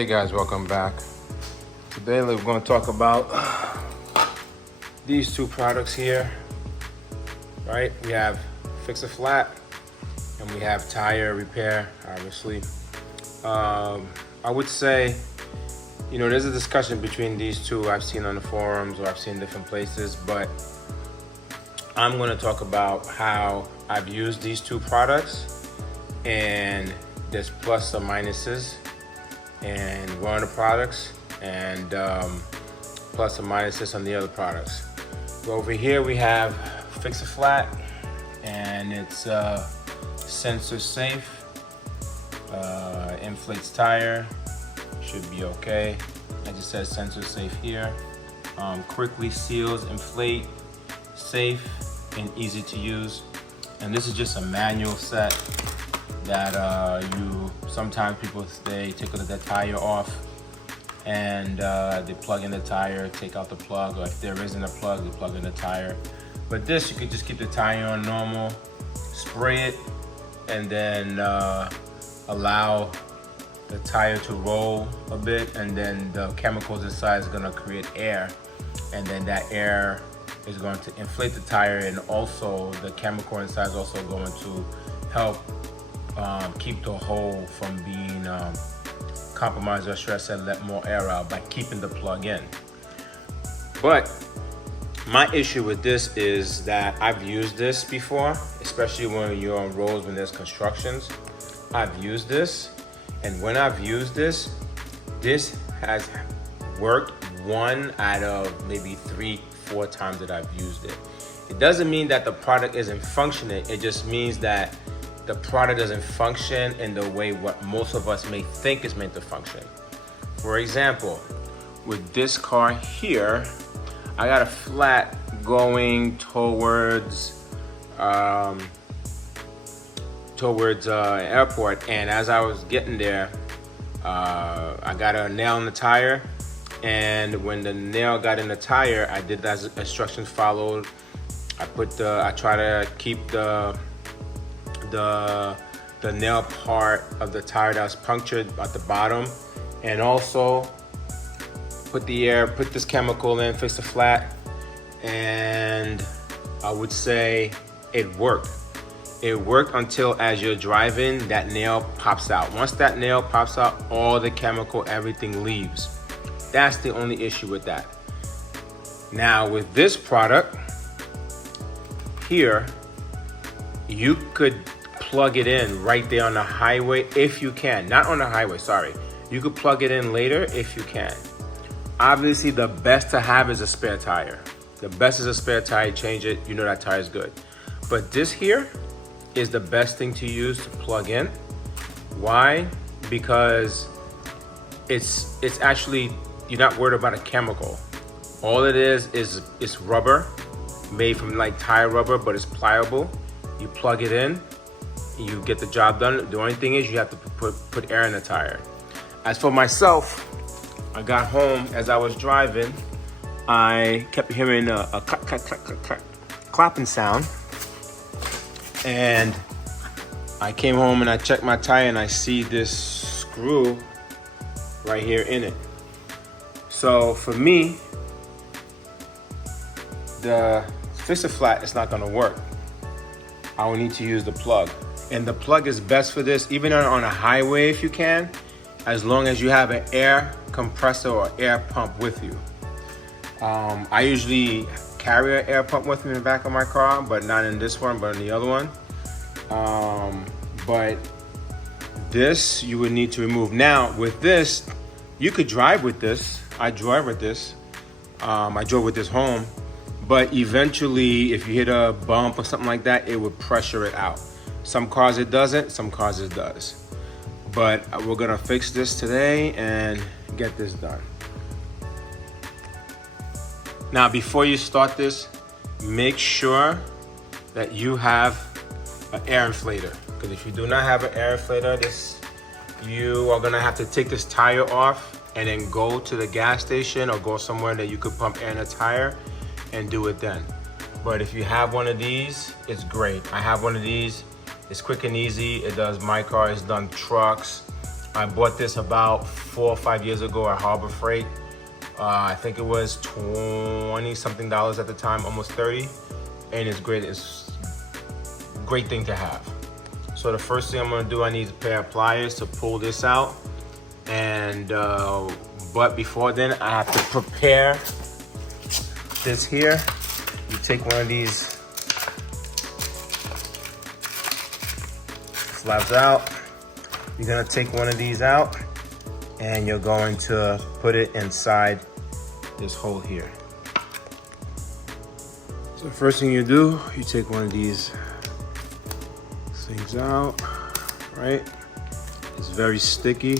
Hey guys, welcome back. Today we're going to talk about these two products here, right? We have Fix-A-Flat and we have tire repair, obviously. I would say, there's a discussion between these two I've seen on the forums or I've seen different places, but I'm going to talk about how I've used these two products and there's plus or minuses and one of the products and plus or minuses on the other products. So over here we have Fix-A-Flat and it's sensor safe, inflates tire, should be okay. It just says sensor safe here. Quickly seals, inflate, safe and easy to use. And this is just a manual set that sometimes people, they take the tire off and they plug in the tire, take out the plug, or if there isn't a plug, they plug in the tire. But this, you could just keep the tire on normal, spray it, and then allow the tire to roll a bit, and then the chemicals inside is gonna create air, and then that air is going to inflate the tire, and also the chemical inside is also going to help keep the hole from being compromised or stressed and let more air out by keeping the plug in. But my issue with this is that I've used this before, especially when you're on roads when there's constructions. I've used this, and when I've used this has worked 1 out of maybe 3-4 times that I've used it. It doesn't mean that the product isn't functioning, it just means that the product doesn't function in the way what most of us may think is meant to function. For example, with this car here, I got a flat going towards airport, and as I was getting there, I got a nail in the tire, and when the nail got in the tire, I did as instructions followed. I try to keep the nail part of the tire that was punctured at the bottom, and also put this chemical in, Fix-A-Flat, and I would say it worked. It worked until as you're driving, that nail pops out. Once that nail pops out, all the chemical, everything leaves. That's the only issue with that. Now with this product here, you could plug it in right there on the highway if you can. Not on the highway, sorry. You could plug it in later if you can. Obviously, the best to have is a spare tire. The best is a spare tire, change it, you know that tire is good. But this here is the best thing to use to plug in. Why? Because it's actually, you're not worried about a chemical. All it is rubber, made from like tire rubber, but it's pliable. You plug it in, you get the job done. The only thing is you have to put air in the tire. As for myself, I got home, as I was driving, I kept hearing a clap, clap, clap, clap, clap, clapping sound. And I came home and I checked my tire and I see this screw right here in it. So for me, the Fix-A-Flat is not gonna work. I will need to use the plug. And the plug is best for this, even on a highway if you can, as long as you have an air compressor or air pump with you. I usually carry an air pump with me in the back of my car, but not in this one, but in the other one. But this you would need to remove. Now with this, you could drive with this. I drive with this. I drove with this home, but eventually if you hit a bump or something like that, it would pressure it out. Some cars it doesn't, some cars it does. But we're gonna fix this today and get this done. Now, before you start this, make sure that you have an air inflator. Because if you do not have an air inflator, you are gonna have to take this tire off and then go to the gas station or go somewhere that you could pump air in a tire and do it then. But if you have one of these, it's great. I have one of these. It's quick and easy. It does my car, it's done trucks, I bought this about 4 or 5 years ago at Harbor Freight. I think it was 20 something dollars at the time, almost 30. And it's great, it's a great thing to have. So the first thing I'm gonna do, I need a pair of pliers to pull this out. And, but before then, I have to prepare this here. You take one of these flaps out. You're gonna take one of these out and you're going to put it inside this hole here. So the first thing you do, you take one of these things out, right? It's very sticky,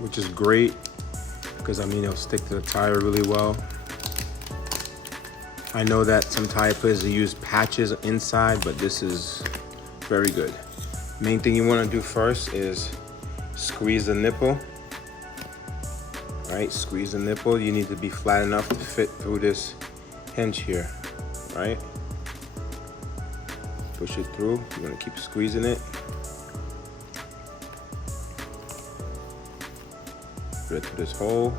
which is great because I mean it'll stick to the tire really well. I know that some tire places use patches inside, but this is very good. Main thing you want to do first is squeeze the nipple. Right, squeeze the nipple. You need to be flat enough to fit through this hinge here, right? Push it through. You want to keep squeezing it. Put it through this hole.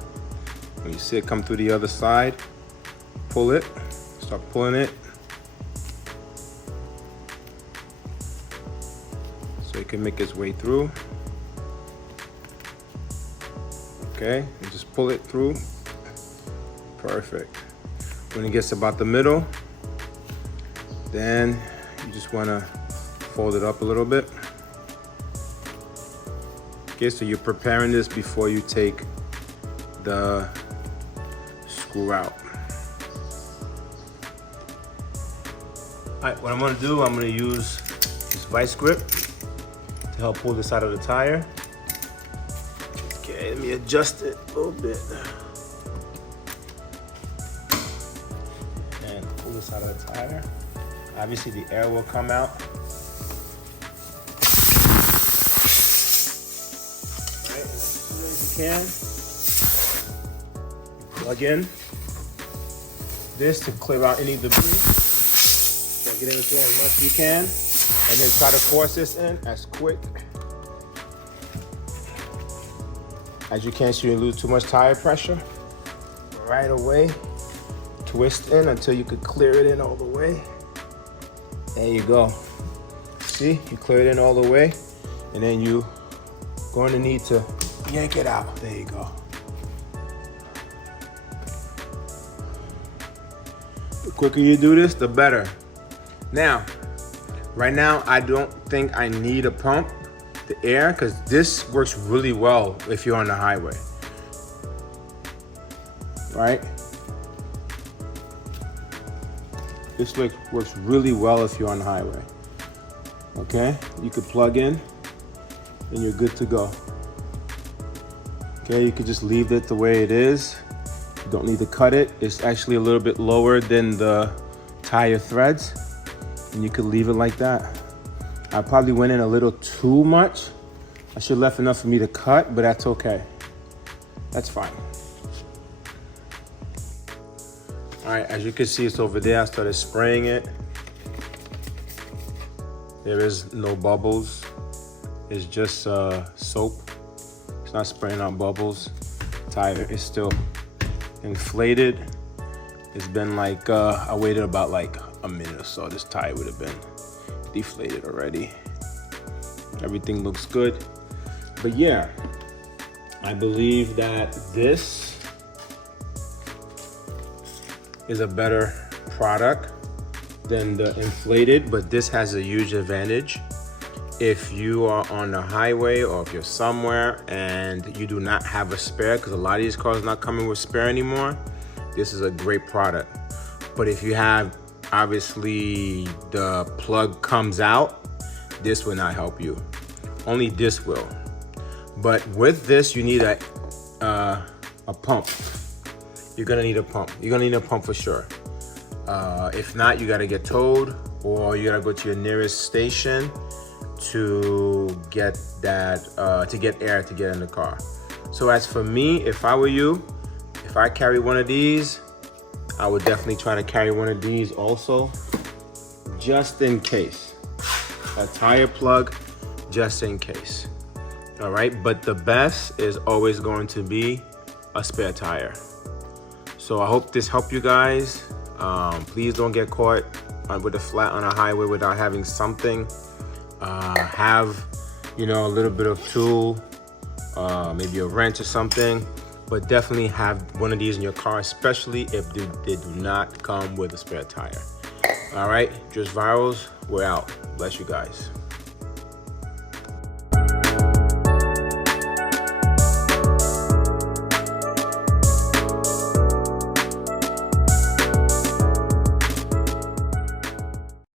When you see it come through the other side, pull it. Start pulling it. So it can make its way through. Okay, and just pull it through. Perfect. When it gets about the middle, then you just want to fold it up a little bit. Okay, so you're preparing this before you take the screw out. All right, what I'm gonna do, I'm gonna use this vice grip to help pull this out of the tire. Okay, let me adjust it a little bit. And pull this out of the tire. Obviously the air will come out. All right, and as soon as you can, you plug in this to clear out any debris. So get everything as much as you can, and then try to force this in as quick as you can so you lose too much tire pressure. Right away, twist in until you could clear it in all the way. There you go. See, you clear it in all the way, and then you're going to need to yank it out. There you go. The quicker you do this, the better. Now, right now, I don't think I need a pump, the air, because this works really well if you're on the highway, right? This works really well if you're on the highway, okay? You could plug in and you're good to go. Okay, you could just leave it the way it is. You don't need to cut it. It's actually a little bit lower than the tire threads, and you could leave it like that. I probably went in a little too much. I should have left enough for me to cut, but that's okay. That's fine. All right, as you can see, it's over there. I started spraying it. There is no bubbles. It's just soap. It's not spraying out bubbles. Tire is still inflated. It's been like, I waited about like a minute or so. This tire would have been deflated already. Everything looks good. But yeah, I believe that this is a better product than the inflated, but this has a huge advantage. If you are on the highway or if you're somewhere and you do not have a spare, because a lot of these cars are not coming with spare anymore, this is a great product. But if you have, obviously the plug comes out, this will not help you. Only this will. But with this, you need a pump. You're gonna need a pump. You're gonna need a pump for sure. If not, you gotta get towed, or you gotta go to your nearest station to get that, to get air to get in the car. So as for me, if I were you, if I carry one of these, I would definitely try to carry one of these also, just in case. A tire plug just in case. All right, but the best is always going to be a spare tire. So I hope this helped you guys. Please don't get caught with a flat on a highway without having something. Have, you know, a little bit of tool, maybe a wrench or something, but definitely have one of these in your car, especially if they do not come with a spare tire. All right, Just Virals, we're out. Bless you guys.